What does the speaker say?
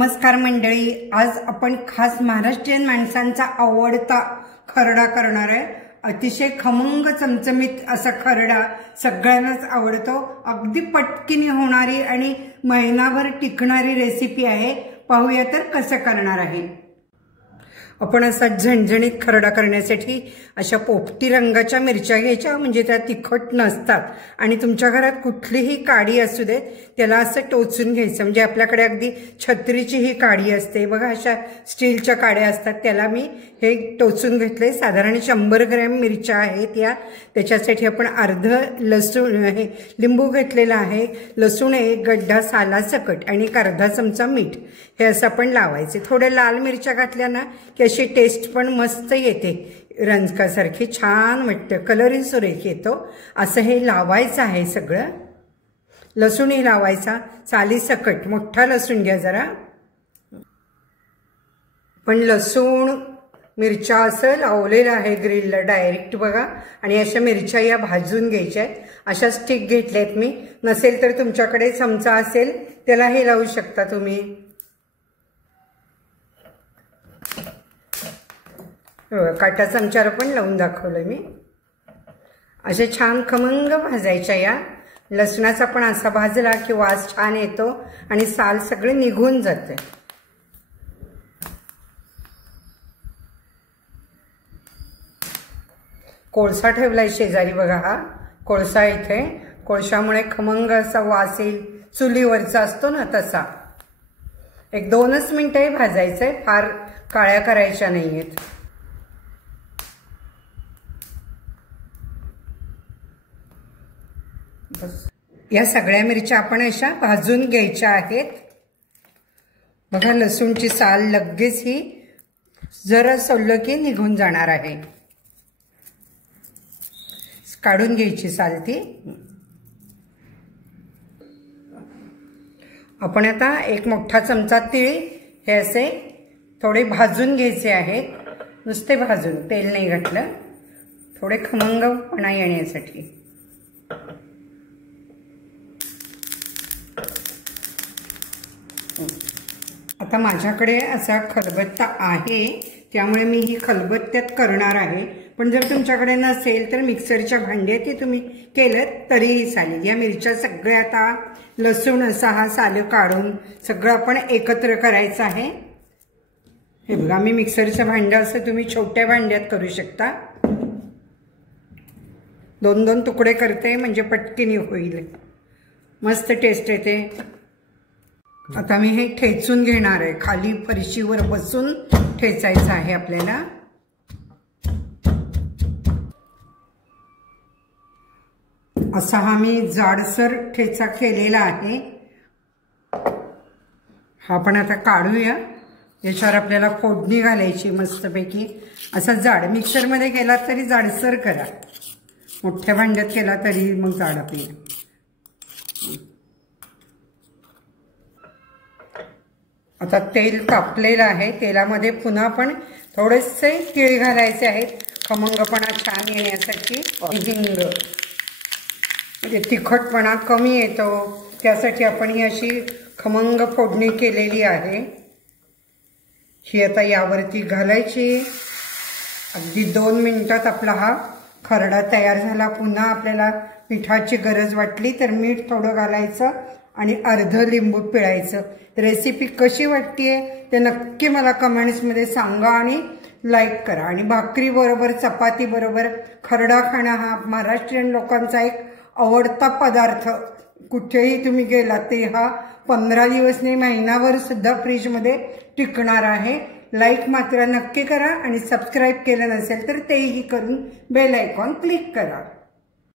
नमस्कार मंडळी, आज आपण खास महाराष्ट्रीयन माणसांचा आवडता खरडा करणार आहे। अतिशय खमंग चमचमीत असा खरडा सगळ्यांनाच आवडतो। अगदी पटकन होणारी आणि महिनाभर टिकणारी रेसिपी आहे। पाहूया तर कसं करणार आहे। आपण असा झणझणीत खरडा करण्यासाठी अशा पोपटी रंगाच्या मिरच्या घ्यायच्या, म्हणजे त्या तिखट नसतात आणि तुमच्या घरात कुठलीही काडी असू दे त्याला असं टोचून घ्यायचं। म्हणजे आपल्याकडे अगदी छत्रीची ही काडी असते बघा, अशा स्टीलच्या काड्या असतात, त्याला मी हे टोचून घेतले। साधारण 100 ग्रॅम मिरच्या आहेत या। त्याच्यासाठी आपण अर्ध लसूण हे लिंबू घेतलेला आहे, लसूण एक गड्डा सालासकट आणि एक अर्धा चमचा मीठ, हे असं आपण लावायचे। थोडे लाल मिरच्या घातल्या ना की अशी टेस्ट पण मस्त येते, रंजकासारखी छान वाटतं, कलरही सुरेख येतो। असं हे लावायचं आहे सगळं। लसूणही लावायचा सालीसकट, मोठा लसूण घ्या जरा। पण लसूण मिरच्या असं लावलेलं आहे ग्रिलला डायरेक्ट बघा। आणि अशा मिरच्या या भाजून घ्यायच्या आहेत। अशा स्टिक घेतल्यात मी, नसेल तर तुमच्याकडे चमचा असेल त्याला हे लावू शकता तुम्ही। काटा चमच्यावर पण लावून दाखवलं मी। असे छान खमंग भाजायच्या या। लसणाचा पण असा भाजला की वास छान येतो आणि साल सगळे निघून जाते। कोळसा ठेवलाय शेजारी बघा, हा कोळसा इथे, कोळशामुळे खमंग असा वास येईल, चुलीवरचा असतो ना तसा। 1-2 मिनिटंही भाजायचंय, फार काळ्या करायच्या नाहीयेत। या सगळ्या मिरच्या आपण अशा भाजून घ्यायच्या आहेत बघा। लसूणची साल लगेच ही जरा सोडलं की निघून जाणार आहे, काढून घ्यायची साल ती। आपण आता एक मोठा चमचा तीळ हे असे थोडे भाजून घ्यायचे आहेत, नुसते भाजून, तेल नाही घातलं, थोडे खमंगपणा येण्यासाठी। आता माझ्याकडे असा खलबत्ता आहे त्यामुळे मी ही खलबत्त्यात करणार आहे, पण जर तुमच्याकडे नसेल तर मिक्सरच्या भांड्यात तुम्ही केलं तरीही चालेल। या मिरच्या सगळ्या आता लसूण असा हा साल काढून सगळं आपण एकत्र करायचं आहे। हे बघा, मी मिक्सरचं भांडं असं तुम्ही छोट्या भांड्यात करू शकता। 2-2 तुकडे करते म्हणजे पटकन होईल, मस्त टेस्ट येते। आता मी हे ठेचून घेणार आहे, खाली फरशीवर बसून ठेचायचं आहे आपल्याला। असा हा मी जाडसर ठेचा केलेला आहे, हा पण आता काढूया। याच्यावर आपल्याला फोडणी घालायची मस्तपैकी। असा जाड मिक्सरमध्ये केला तरी जाडसर करा, मोठ्या भांड्यात केला तरी मग जाड आपल्याला। आता तेल तापलेलं आहे, तेलामध्ये पुन्हा पण थोडेसे तीळ घालायचे आहेत, खमंगपणा छान येण्यासाठी। हिंग म्हणजे तिखटपणा कमी येतो, त्यासाठी आपण ही अशी खमंग फोडणी केलेली आहे। ही आता यावरती घालायची। अगदी 2 मिनिटात आपला हा खरडा तयार झाला। पुन्हा आपल्याला पिठाची गरज वाटली तर मीठ थोडं घालायचं आणि अर्ध लिंबू पिळायचं। रेसिपी कशी वाटतेय ते नक्की मला कमेंट्समध्ये सांगा आणि लाईक करा। आणि भाकरी बरोबर, चपाती बरोबर खरडा खाणं हा महाराष्ट्रीयन लोकांचा एक आवडता पदार्थ। कुठेही तुम्ही गेला ते हा 15 दिवस नाही, महिनाभर सुद्धा फ्रीजमध्ये टिकणार आहे। लाईक मात्र नक्की करा आणि सबस्क्राईब केलं नसेल तर तेही करून बेल आयकॉन क्लिक करा।